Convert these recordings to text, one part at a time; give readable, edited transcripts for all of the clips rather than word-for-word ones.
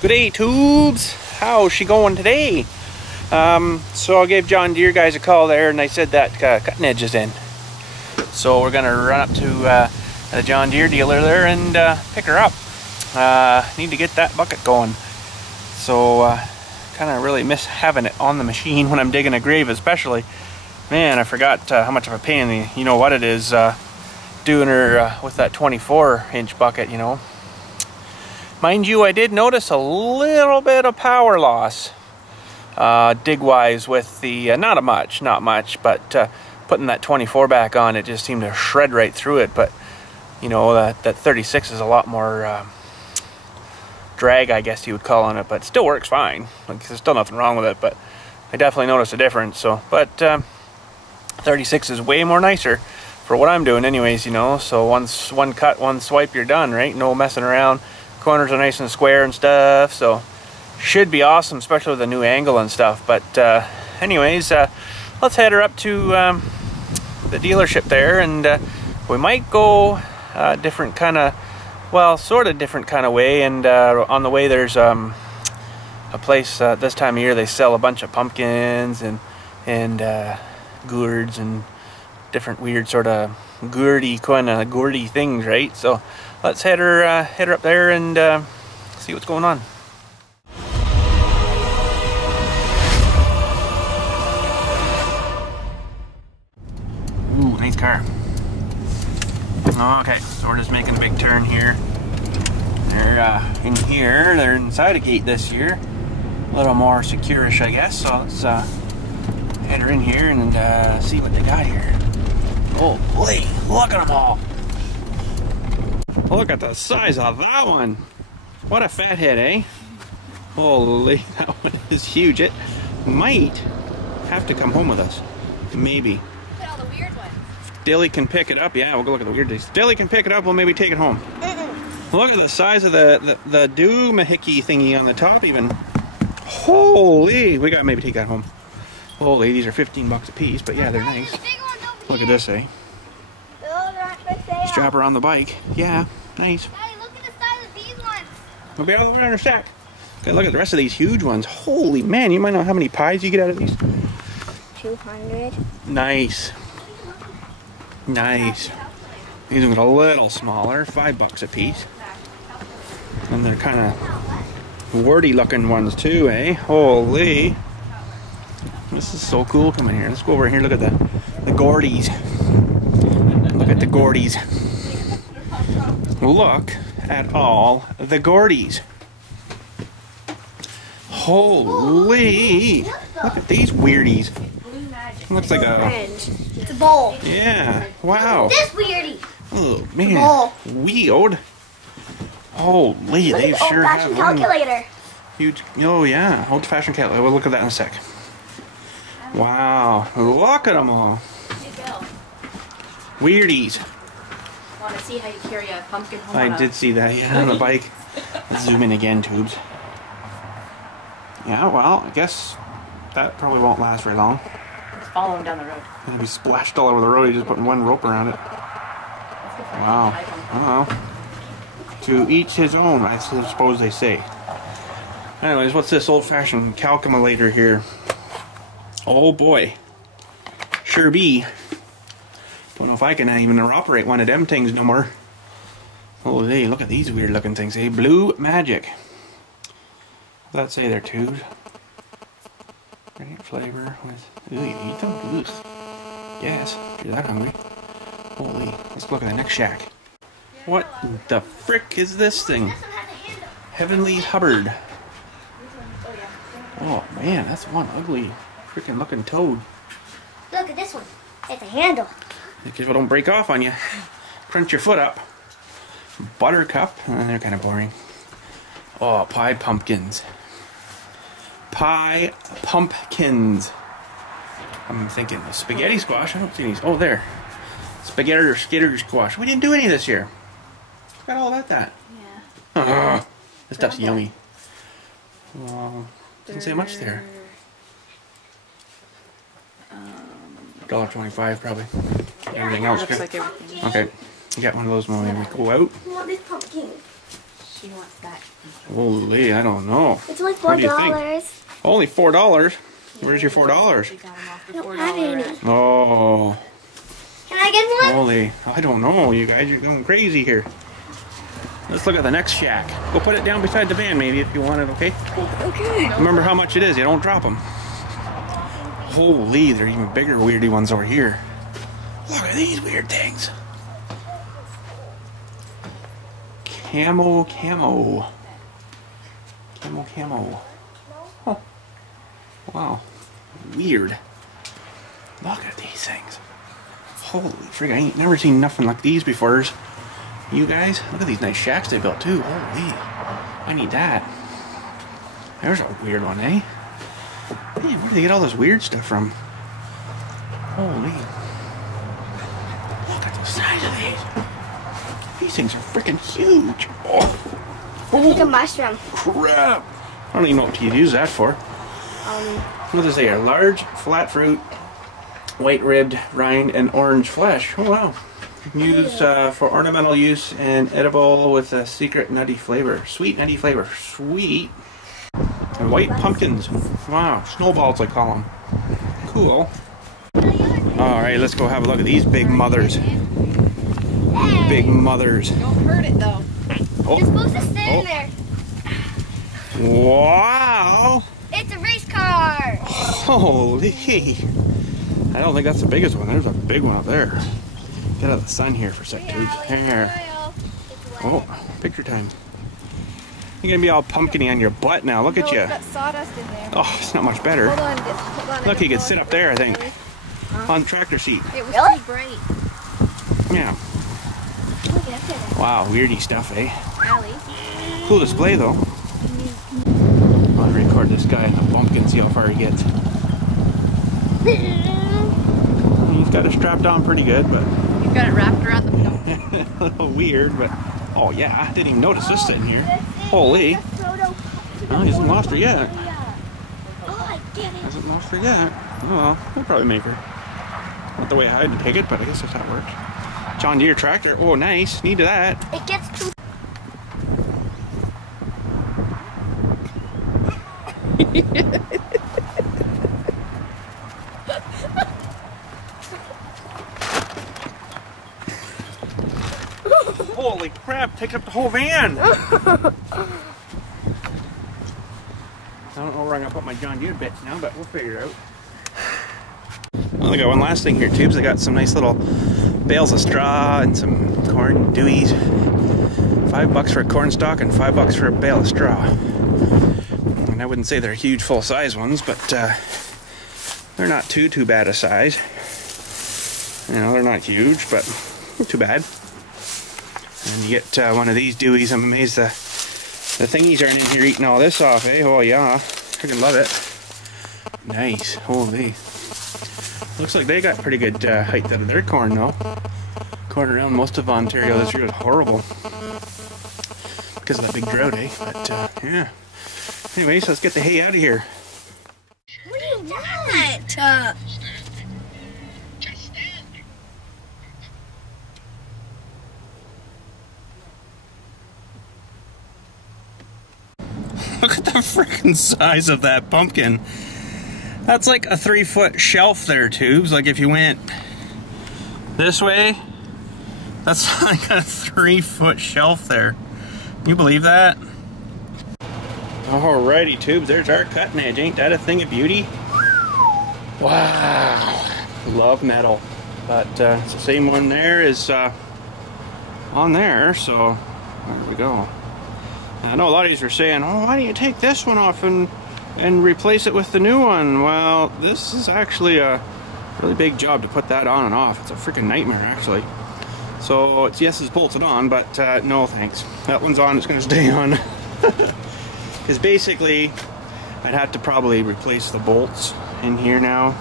Good day, tubes. How's she going today? So I gave John Deere guys a call there, and they said that cutting edge is in. So we're gonna run up to the John Deere dealer there and pick her up. Need to get that bucket going. So kind of really miss having it on the machine when I'm digging a grave, especially. Man, I forgot how much of a pain you know what it is doing her with that 24-inch bucket, you know. Mind you, I did notice a little bit of power loss dig-wise with the, not much, but putting that 24 back on, it just seemed to shred right through it. But, you know, that 36 is a lot more drag, I guess you would call on it, but still works fine. Like, there's still nothing wrong with it, but I definitely noticed a difference. So, but 36 is way more nicer for what I'm doing anyways, you know. So one cut, one swipe, you're done, right? No messing around. Corners are nice and square and stuff, so should be awesome, especially with a new angle and stuff. But anyways, let's head her up to the dealership there, and we might go different kind of, well, sort of different kind of way. And on the way there's a place this time of year they sell a bunch of pumpkins and gourds and different weird sort of gourdy things, right? So let's head her up there and see what's going on. Ooh, nice car. Okay, so we're just making a big turn here. They're in here. They're inside a gate this year. A little more secure-ish, I guess. So let's head her in here and see what they got here. Oh boy, look at them all. Look at the size of that one. What a fat head, eh? Holy, that one is huge. It might have to come home with us. Maybe. Look at all the weird ones. If Dilly can pick it up, yeah, we'll go look at the weird things. Dilly can pick it up, we'll maybe take it home. Look at the size of the doohickey thingy on the top even. Holy, we gotta maybe take that home. Holy, these are 15 bucks a piece, but yeah, they're nice. Look at this, eh? Strap her on the bike. Yeah, nice. Daddy, look at the size of these ones. We'll be all over on our stack. Okay, look at the rest of these huge ones. Holy man, you might know how many pies you get out of these. 200. Nice. Nice. These ones are a little smaller, 5 bucks a piece. And they're kind of warty looking ones too, eh? Holy. This is so cool coming here. Let's go over here, look at the Gordies. Look at the Gordies. Look at all the Gordies. Holy! Look at these weirdies. Looks like a... It's a bowl. Yeah, wow. This weirdie. Oh, man. Weird. Holy, they sure have one. Calculator. Huge. Oh, yeah. Old-fashioned calculator. We'll look at that in a sec. Wow. Look at them all. Weirdies. Want to see how you carry a pumpkin home? I did see that, yeah, on the bike. Let's zoom in again, tubes. Yeah, well, I guess that probably won't last very long. It's following down the road. It'll be splashed all over the road. You just putting one rope around it. Wow. Oh. To each his own, I suppose they say. Anyways, what's this old-fashioned calculator here? Oh boy. Sure be. Don't know if I can even operate one of them things no more. Oh, hey, look at these weird looking things, eh? Blue Magic. What's that say there, tubes? Great flavor with... Ooh, you eat them? Ugh. Yes, if you're that hungry. Holy, let's look at the next shack. What the frick is this thing? Heavenly Hubbard. Oh man, that's one ugly freaking looking toad. Look at this one. It's a handle. Be careful, don't break off on you. Crunch your foot up. Buttercup. They're kind of boring. Oh, pie pumpkins. Pie pumpkins. I'm thinking spaghetti squash. I don't see any. Oh, there. Spaghetti or skitter squash. We didn't do any this year. Forgot all about that. Yeah. This stuff's yummy. Doesn't say much there. $1.25 probably. Everything else. Looks like everything. Okay. You got one of those when we go out. I want this pumpkin. She wants that. Holy, I don't know. It's only What do you think? $4. Only $4? Where's your $4? We got 'em off the I don't $4 have any. rack. Oh, Can I get one? holy. I don't know. You guys are going crazy here. Let's look at the next shack. Go put it down beside the van maybe if you want it, okay? Okay. Remember how much it is. You don't drop them. Holy, there are even bigger weirdy ones over here. Look at these weird things. Camo. Huh. Wow. Weird. Look at these things. Holy frig, I ain't never seen nothing like these before. You guys, look at these nice shacks they built too. Holy. I need that. There's a weird one, eh? Man, where do they get all this weird stuff from? Holy. Look at the size of these. These things are freaking huge. Oh. I need a mushroom. Crap. I don't even know what to use that for. What does it say here? Large, flat fruit, white ribbed rind, and orange flesh. Oh wow. Used for ornamental use and edible with a secret nutty flavor. Sweet nutty flavor. Sweet. And white pumpkins. Wow. Snowballs I call them. Cool. Alright, let's go have a look at these big mothers. Big mothers. Don't hurt it though. Oh. You're supposed to stay in there. Wow. It's a race car. Holy. I don't think that's the biggest one. There's a big one up there. Get out of the sun here for a sec, tubes. Here. Oh, picture time. You're gonna be all pumpkiny on your butt now. Look at you. It's got sawdust in there. Oh, it's not much better. Hold on. Look, you could sit up there, I think. On the tractor seat. It was Really? too bright. Yeah. Wow, weirdy stuff, eh? Allie. Cool display, though. I'll record this guy in the pumpkin, see how far he gets. He's got it strapped on pretty good, but You've got it wrapped around the pumpkin. a little weird, but oh yeah, I didn't even notice this sitting here. Holy. Oh, he hasn't lost her yet. Oh, I get it. Hasn't lost her yet. Oh well, we'll probably make her. Not the way I had to take it, but I guess that's how it works. John Deere tractor. Oh, nice. Needed that. It gets too. Holy crap, takes up the whole van. I don't know where I'm going to put my John Deere bits now, but we'll figure it out. Well, I got one last thing here, tubes. I got some nice little bales of straw and some corn dewies. $5 for a corn stalk and $5 for a bale of straw. And I wouldn't say they're huge full-size ones, but they're not too bad a size. You know, they're not huge, but not too bad. And you get one of these dewies. I'm amazed the thingies aren't in here eating all this off, eh? Oh yeah, freaking love it. Nice, holy. Looks like they got pretty good height out of their corn though. Corn around most of Ontario this year was horrible because of that big drought, eh? But yeah. Anyways, let's get the hay out of here. What are you doing? Look at the freaking size of that pumpkin. That's like a 3-foot shelf there, tubes. Like if you went this way, that's like a 3-foot shelf there. Can you believe that? Alrighty, tubes, there's our cutting edge. Ain't that a thing of beauty? Wow. Love metal. But it's the same one there is on there, so there we go. I know a lot of you are saying, oh, why don't you take this one off and replace it with the new one? Well, this is actually a really big job to put that on and off. It's a freaking nightmare, actually. So, yes, it's bolted on, but no thanks. That one's on, it's going to stay on. Because basically, I'd have to probably replace the bolts in here now.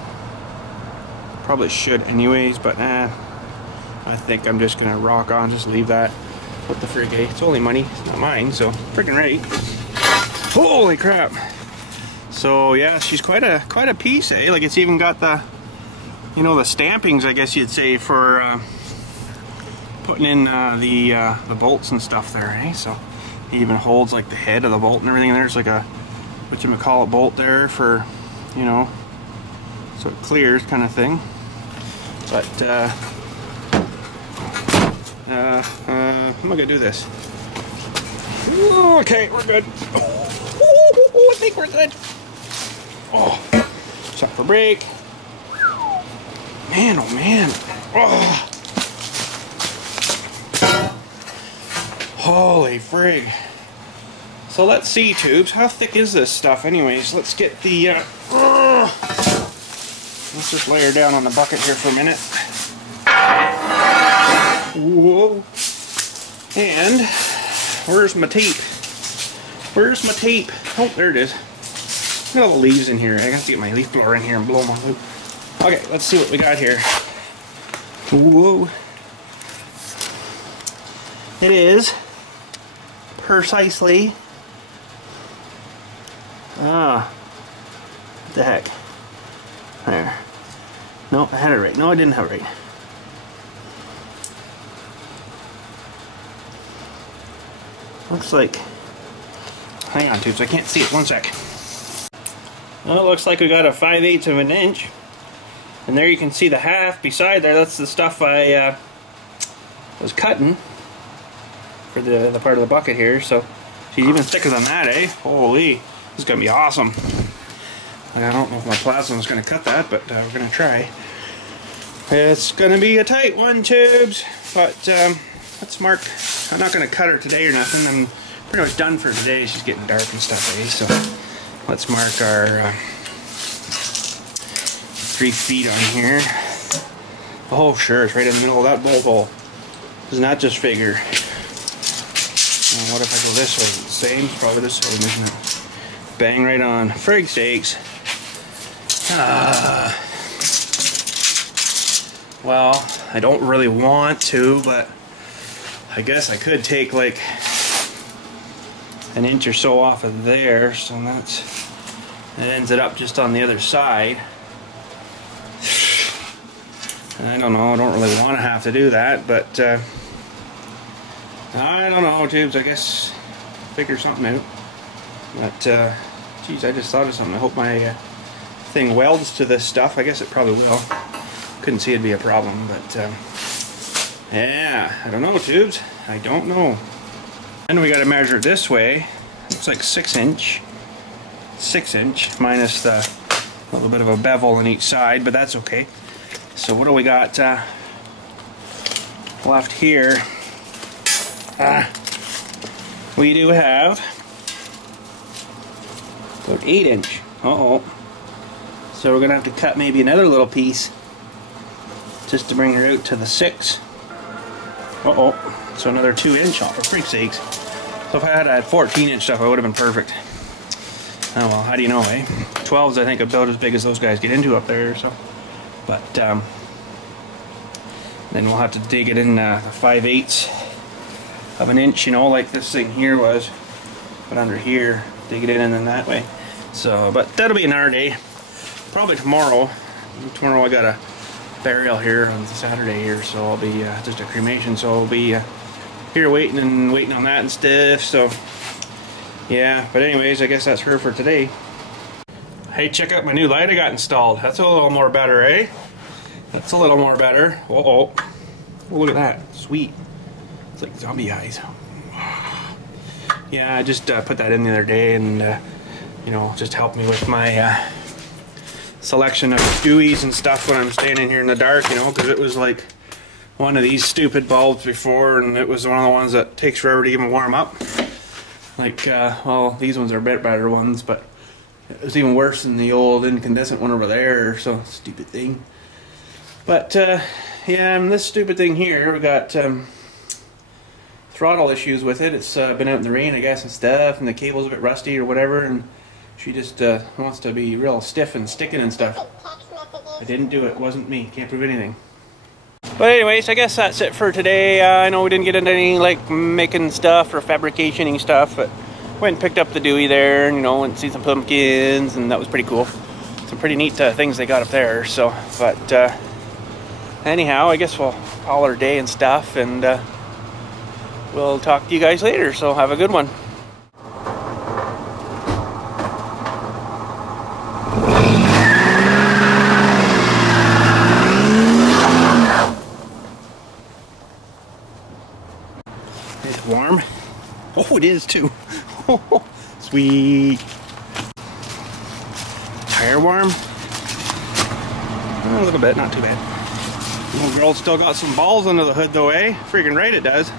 Probably should anyways, but I think I'm just going to rock on, just leave that. What the frig, eh? It's only money, it's not mine, so freaking right. Holy crap! So yeah, she's quite a piece, eh? Like it's even got the, you know, the stampings, I guess you'd say, for putting in the bolts and stuff there, eh? So It even holds like the head of the bolt and everything. There's like a whatchamacallit bolt there for, you know, so it clears kind of thing. But I'm not gonna do this. Ooh, okay, we're good. I think we're good. Oh, check for brake. Man, oh man. Oh. Holy frig. So let's see, tubes. How thick is this stuff anyways? Let's get the let's just lay her down on the bucket here for a minute. Whoa. And where's my tape? Where's my tape? Oh, there it is. Got all the leaves in here. I got to get my leaf blower in here and blow them on. Okay, let's see what we got here. Whoa. It is precisely, what the heck? There. No, I had it right. No, I didn't have it right. Looks like, hang on, tubes, I can't see it. One sec. Well, it looks like we got a 5/8 of an inch. And there you can see the half beside there. That's the stuff I was cutting for the part of the bucket here. So she's even thicker than that, eh? Holy, this is gonna be awesome. I don't know if my plasma is gonna cut that, but we're gonna try. It's gonna be a tight one, tubes. But let's mark. I'm not gonna cut her today or nothing. I'm pretty much done for today. She's getting dark and stuff, eh? So let's mark our 3 feet on here. Oh, sure, it's right in the middle of that bolt hole. Doesn't that just figure? What if I go this way? Is it the same? Probably the same, isn't it? Bang right on. Frig sakes. Well, I don't really want to, but I guess I could take like an inch or so off of there, so it ends it up just on the other side. I don't know, I don't really want to have to do that, but I don't know, tubes, I guess figure something out. But geez, I just thought of something. I hope my thing welds to this stuff. I guess it probably will. Couldn't see it'd be a problem, but yeah, I don't know, tubes. I don't know. Then we got to measure it this way. Looks like 6 inch. 6 inch minus the little bit of a bevel on each side, but that's okay. So what do we got left here? We do have about 8 inch. Uh-oh. So we're gonna have to cut maybe another little piece just to bring her out to the 6. Uh-oh. So another 2 inch off, for freak's sakes. So if I had a 14 inch stuff, I would have been perfect. Oh well, how do you know, eh? 12's I think about as big as those guys get into up there, so. But then we'll have to dig it in the 5/8 of an inch, you know, like this thing here was. But under here, dig it in and then that way. So, but that'll be another day. Probably tomorrow. Tomorrow I got a burial here on Saturday here, so I'll be just a cremation, so I'll be here waiting on that and stuff. So yeah, but anyways, I guess that's her for today. Hey, check out my new light I got installed. That's a little more better, eh? That's a little more better. Uh-oh. Oh, look at that. Sweet. It's like zombie eyes. Yeah, I just put that in the other day, and you know, just helped me with my selection of dewies and stuff when I'm standing here in the dark, you know, because it was like one of these stupid bulbs before, and it was one of the ones that takes forever to even warm up. Like, well, these ones are a bit better ones, but it was even worse than the old incandescent one over there, so stupid thing. But yeah, and this stupid thing here, we got throttle issues with it. It's been out in the rain, I guess, and stuff, and the cable's a bit rusty or whatever, and she just wants to be real stiff and sticking and stuff. I didn't do it. It wasn't me. Can't prove anything. But anyways, I guess that's it for today. I know we didn't get into any like making stuff or fabricationing stuff, but went and picked up the dewey there, and you know, went and see some pumpkins, and that was pretty cool. Some pretty neat things they got up there. So, but anyhow, I guess we'll call it a day and stuff, and we'll talk to you guys later, so have a good one. It's warm. Oh, it is too. Sweet. Tire warm. A little bit, not too bad. Little girl's still got some balls under the hood though, eh? Freaking right it does.